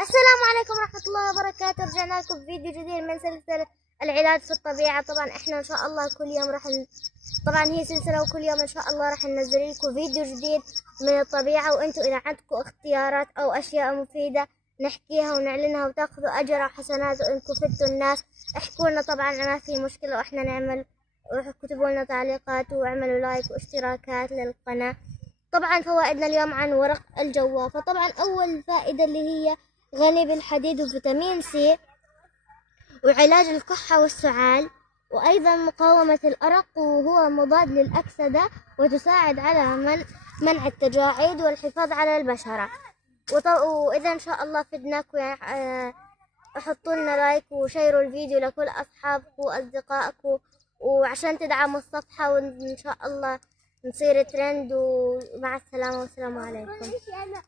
السلام عليكم ورحمة الله وبركاته. رجعنا لكم بفيديو جديد من سلسلة العلاج في الطبيعة. طبعا احنا ان شاء الله كل يوم طبعا هي سلسلة، وكل يوم ان شاء الله راح ننزل لكم فيديو جديد من الطبيعة. وانتم اذا عندكم اختيارات او اشياء مفيدة نحكيها ونعلنها وتاخذوا اجر وحسنات، وانكم فدتوا الناس احكوا لنا. طبعا ما في مشكلة، واحنا نعمل، وكتبوا لنا تعليقات واعملوا لايك واشتراكات للقناة. طبعا فوائدنا اليوم عن ورق الجوافة. طبعا أول فائدة اللي هي غني بالحديد وفيتامين سي، وعلاج الكحة والسعال، وأيضا مقاومة الأرق، وهو مضاد للأكسدة، وتساعد على منع التجاعيد والحفاظ على البشرة. وإذا إن شاء الله فدناكم حطوا لنا لايك وشيروا الفيديو لكل أصحابكم وأصدقائكم، وعشان تدعموا الصفحة، وإن شاء الله نصير ترند. ومع السلامة والسلام عليكم.